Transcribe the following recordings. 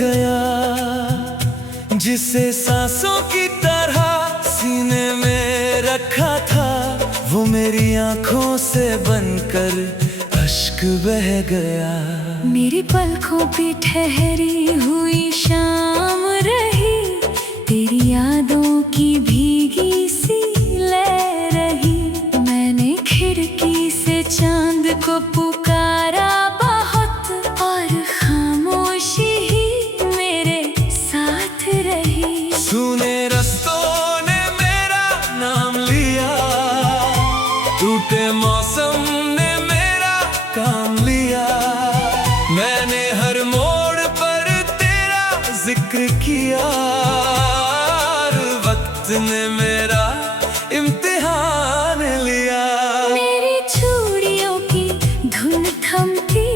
गया, जिसे सांसों की तरह सीने में रखा था, वो मेरी आंखों से बनकर अश्क बह गया। मेरी पलकों पे ठहरी हुई शाम रही, तेरी यादों की भीगी सी लय रही। मैंने खिड़की से चांद को पुकारा बहुत, और खामोशी ही मेरे साथ रही। सूने रस्तों ने मेरा नाम लिया, टूटे मौसम ने मेरा काम लिया। मैंने हर मोड़ पर तेरा जिक्र किया, और वक्त ने मेरा इम्तिहान लिया। मेरी चूड़ियों की धुन थमती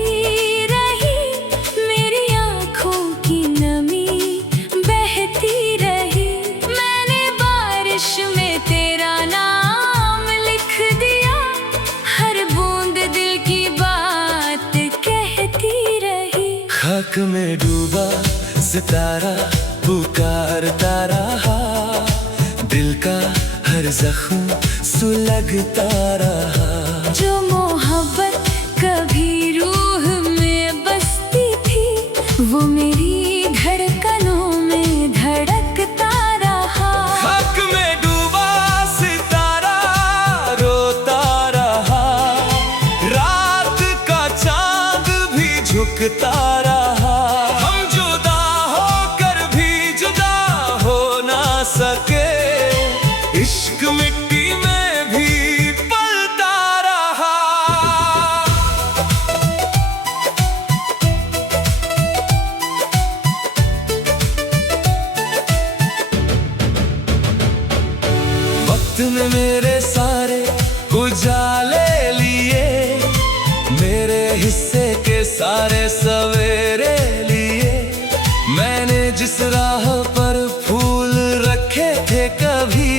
रही, मेरी आँखों की नमी बहती रही। मैंने बारिश में तेरा नाम लिख दिया, हर बूंद दिल की बात कहती रही। खाक में डूबा सितारा पुकारता रहा, दिल का हर जख्म सुलगता रहा। जो मोहब्बत कभी रूह में बसती थी, वो मेरी धड़कनों में धड़कता रहा। खाक में डूबा सितारा रोता रहा, रात का चांद भी झुकता रहा। हम जुदा होकर भी जुदा हो ना सके, इश्क मिट्टी में भी पलता रहा। वक्त ने मेरे सारे उजाले लिए, मेरे हिस्से के सारे सवेरे लिए। मैंने जिस राह पर फूल रखे थे कभी,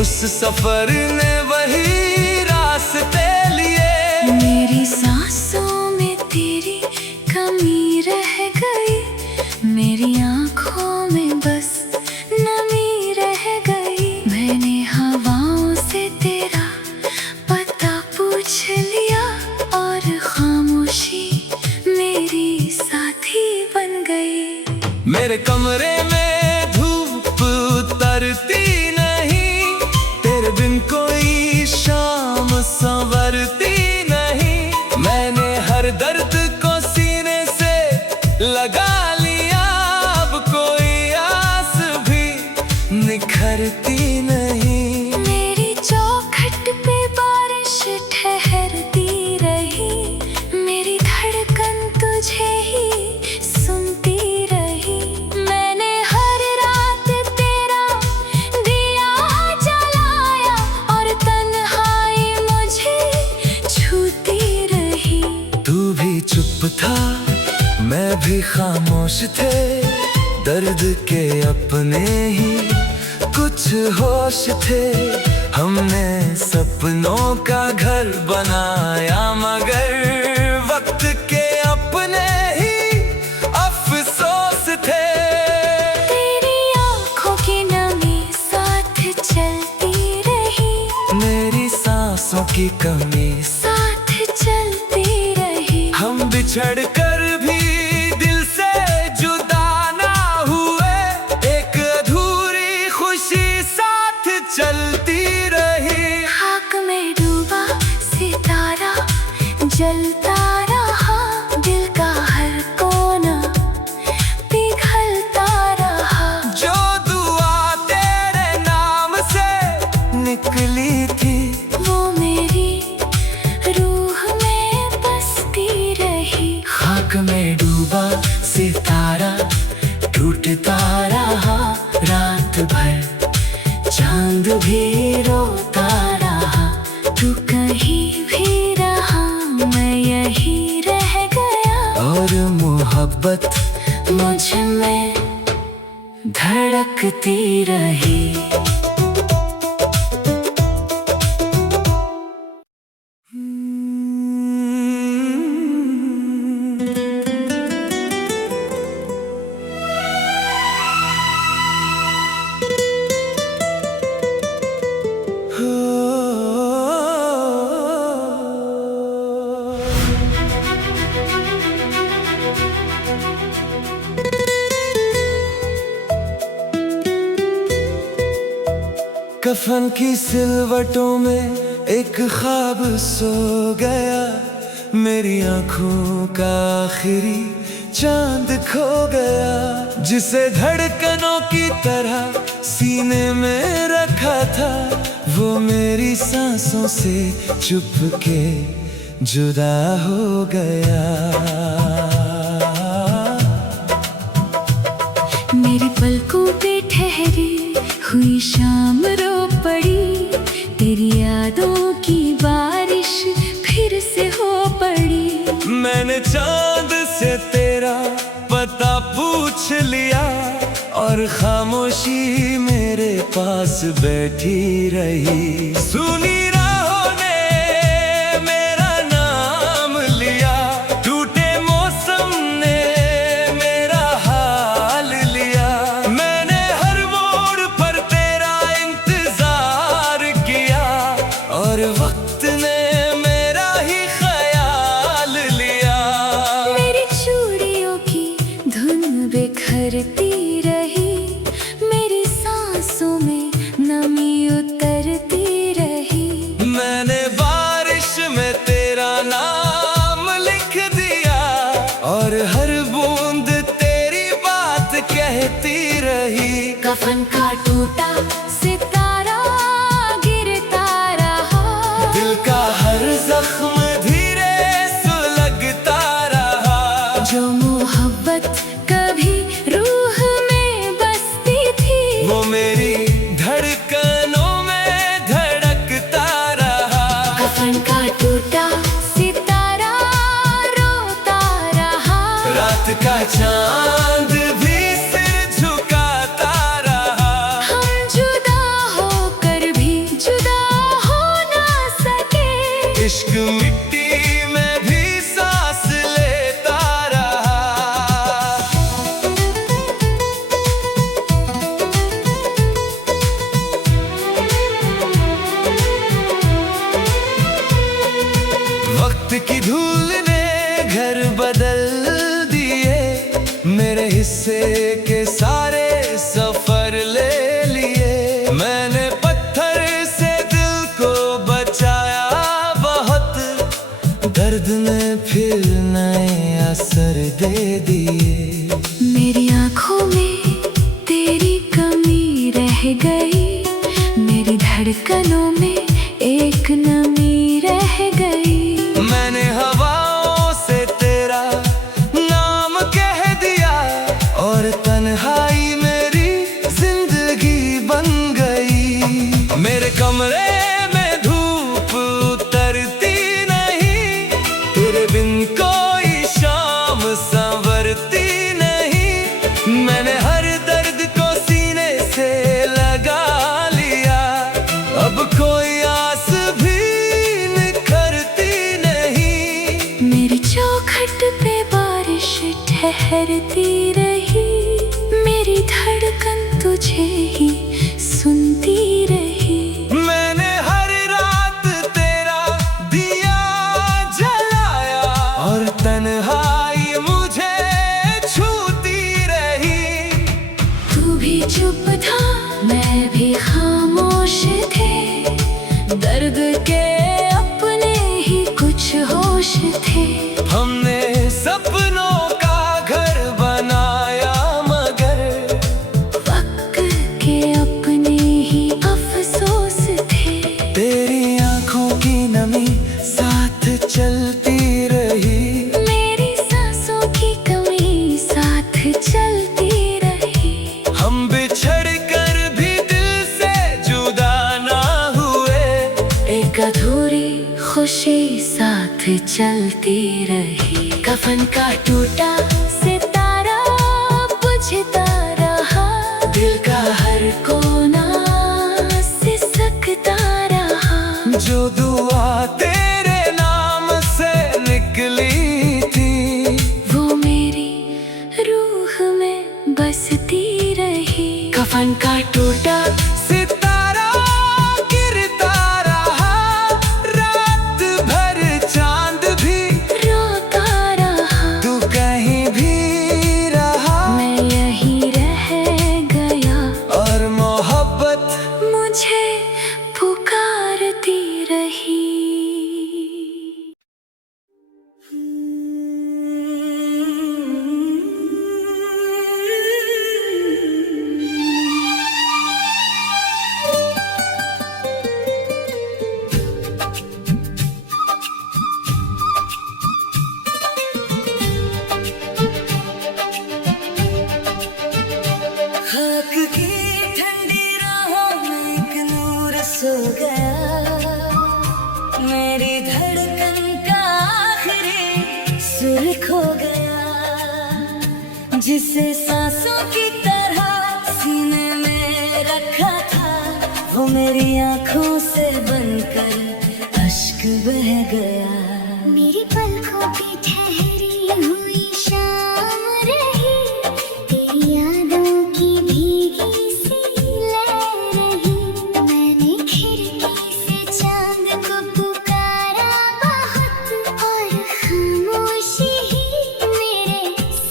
उस सफर ने वही रास्ते लिए। मेरी सांसों में तेरी कमी रह गई, मेरी आँखों में बस नमी रह गई। मैंने हवाओं से तेरा पता पूछ लिया, और खामोशी मेरी साथी बन गई। मेरे कमरे में धूप उतरती नहीं, तेरे बिन कोई शाम संवरती नहीं। मैंने हर दर्द को सीने से लगा लिया, अब कोई आस भी निखरती नहीं। मेरी चौखट पे बारिश ठहरती रही, मेरी धड़कन तुझे ही सुनती रही। मैंने हर रात तेरा दिया जलाया, और तन्हाई मुझे छूती रही। तू भी चुप था, मैं भी खामोश थे, दर्द के अपने ही कुछ होश थे। हमने सपनों का घर बनाया, मगर वक्त के अपने ही अफसोस थे। तेरी आँखों की नमी साथ चलती रही, मेरी सांसों की कमी साथ चलती रही। हम बिछड़ कर भी दिल से जुदा ना हुए, एक अधूरी खुशी साथ चलती रही। खाक में डूबा सितारा जलता रहा, दिल का हर कोना पिघलता रहा। जो दुआ तेरे नाम से निकली थी, वो मेरी रूह में बसती रही। खाक में डूबा सितारा टूटता रहा, रात भर चांद भी रोता रहा। तू कहीं भी रहा, मैं यही रह गया, और मोहब्बत मुझ में धड़कती रही। कफन की सिलवटों में एक ख्वाब सो गया, मेरी आंखों का आखिरी चांद खो गया। जिसे धड़कनों की तरह सीने में रखा था, वो मेरी सांसों से चुपके जुदा हो गया। मेरी पलकों पे ठहरी हुई शाम रो पड़ी, तेरी यादों की बारिश फिर से हो पड़ी। मैंने चांद से तेरा पता पूछ लिया, और खामोशी मेरे पास बैठी रही। सुनी राहों ने मेरा नाम लिया, टूटे मौसम ने मेरा हाल लिया। मैंने हर मोड़ पर तेरा इंतजार किया, और वक्त ने मेरा ही ख्याल लिया। मेरी चूड़ियों की धुन बिखरती रही, मेरी सांसों में नमी उतरती रही। मैंने बारिश में तेरा नाम लिख दिया, और हर बूंद तेरी बात कहती रही। कफन का टूटा सितारा गिरता रहा, दिल का हर जख्म धीरे सुलगता रहा। जो मोहब्बत कभी रूह में बसती थी, वो मेरी धड़कनों में धड़कता रहा। कफन का टूटा सितारा रोता रहा। रात का चांद भी सिर झुकाता रहा। हम जुदा होकर भी जुदा हो ना सके, इश्क मिट्टी में भी सांस लेता रहा। वक्त की धूल ने घर बदल दिए, मेरे हिस्से के सारे सफर ले लिए। मैंने पत्थर से दिल को बचाया बहुत, दर्द ने फिर नए असर दे दिए। मेरी आंखों में तेरी कमी रह गई, मेरी धड़कनों में एक नमी रह गई। मैंने हवाओं से तेरा नाम कह दिया, और तन्हाई मेरी जिंदगी बन गई। मेरे कमरे में धूप उतरती नहीं, तेरे बिन कोई शाम संवरती नहीं। मैंने हर दर्द को सीने से लगा लिया, अब कोई आस भी निखरती नहीं। मेरी चौखट पे बारिश ठहरती रही, मेरी धड़कन तुझे ही सुनती रही। मैंने हर रात तेरा दिया जलाया, और तन्हाई मुझे छूती रही। तू भी चुप था, मैं भी खामोश थे, दर्द के अपने ही कुछ होश थे। हमने सपनों का घर बनाया, मगर वक्त के अपने ही अफसोस थे। तेरी आंखों की नमी साथ चलती रही। मेरी सांसों की कमी साथ चलती रही। हम बिछड़ कर भी दिल से जुदा ना हुए, एक अधूरी खुशी साथ चलती रही। कफन का टूटा सितारा बुझता रहा, दिल का हर कोना सिसकता रहा। जो दुआ तेरे नाम से निकली थी, वो मेरी रूह में बसती रही। कफन का टूटा सितारा गिरता रहा, रात भर चांद भी रोता रहा। तू कहीं फिर खो गया, जिसे सांसों की तरह सीने में रखा था, वो मेरी आंखों से बनकर अश्क बह गया। मेरी पलकों की ठहरी हुई शाम रही, तेरी यादों की भीगी सी लहर रही। मैंने खिड़की से चांद को पुकारा बहुत, और खामोशी ही मेरे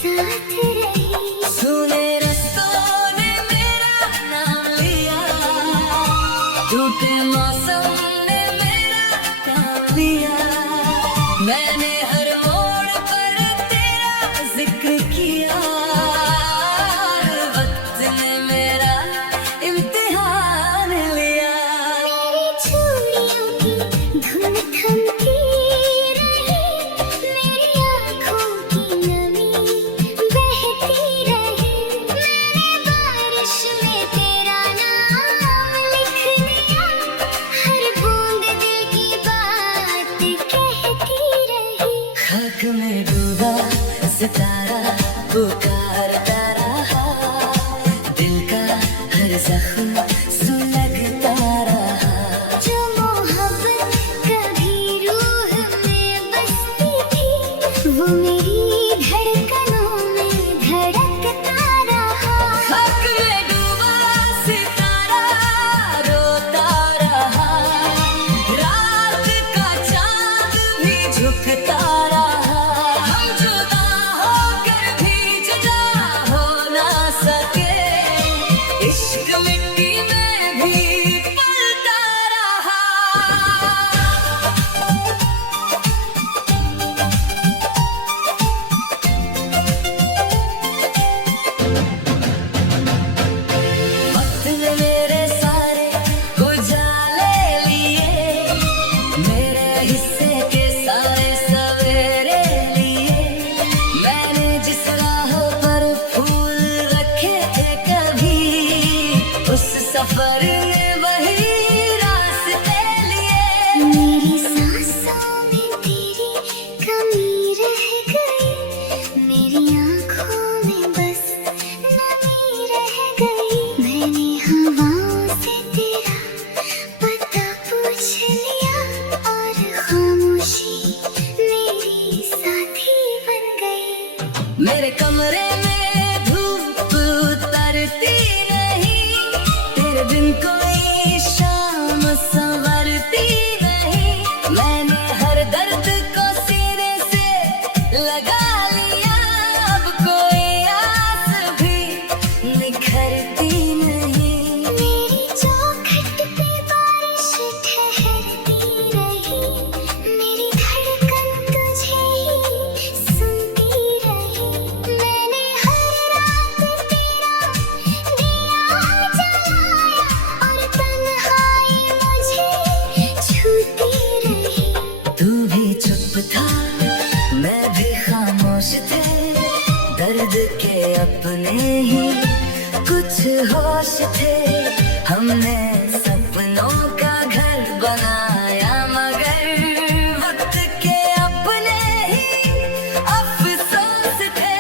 साथ रही। सुने रस्तों ने मेरा नाम लिया, टूटे मौसम ने मेरा काम लिया। मैंने हर मोड़ पर तेरा जिक्र किया, हर वक्त ने मेरा इम्तिहान लिया। मेरी चूड़ियों की धुन थमती रही, मेरी आँखों की नमी बहती रही। मैंने बारिश में तेरा नाम लिख दिया, हर बूंद दिल की बात कहती रही। खाक में डूबा सितारा पुकारता रहा, दिल का हर जख्म सुलगता रहा। जो मोहब्बत कभी रूह में बसती थी, वो मेरी धड़कनों में धड़कता रहा। खाक में डूबा सितारा रोता रहा, रात का चांद भी झुकता रहा। हम जुदा होकर भी जुदा हो ना सके, इश्क मिट्टी में भी पलता रहा। वक्त ने मेरे सारे उजाले लिए, मेरे हिस्से के सारे सवेरे लिए। मैंने जिस राह पर फूल रखे थे कभी, उस सफर ने वही रास्ते लिए। मेरी सांसों में तेरी कमी रह गई, मेरी आँखों में बस नमी रह गई। मैंने हवाओं से तेरा पता पूछ लिया, और खामोशी मेरी साथी बन गई। मेरे कमरे में धूप उतरती नहीं, तेरे बिन कोई शाम संवरती नहीं। मैंने हर दर्द को सीने से लगा लिया, अब कोई आस भी निखरती नहीं। मेरी चौखट पे बारिश ठहरती रही, मेरी धड़कन तुझे ही सुनती रही। मैंने हर रात तेरा दिया जलाया, और तन्हाई मुझे छूती रही। तू भी चुप था, मैं भी खामोश थे, दर्द के अपने ही कुछ होश थे। हमने सपनों का घर बनाया, मगर वक्त के अपने ही अफसोस थे।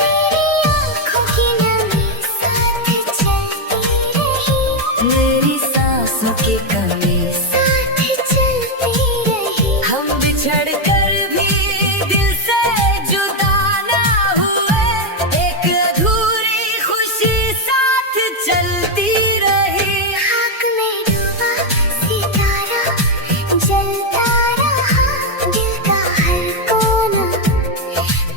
तेरी आँखों की नमी साथ चलती रही, मेरी सांसों की कमी साथ चलती रही। हम बिछड़ कर भी दिल से जुदा ना हुए, एक अधूरी खुशी साथ चलती रही। खाक में डूबा सितारा जलता रहा, दिल का हर कोना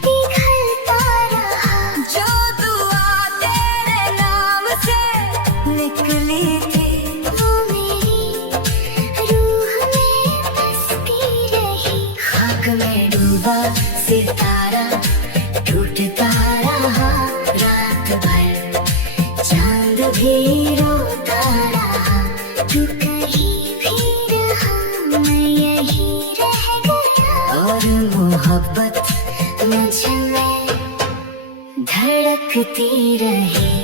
पिघलता रहा। जो दुआ तेरे नाम से निकली थी, वो मेरी रूह में बसती रही। खाक में डूबा सितारा टूटता रहा, रात भर चांद भी रोता रहा। तू कहीं भी रहा, मैं यहीं रह गया, और मोहब्बत मुझ में धड़कती रही।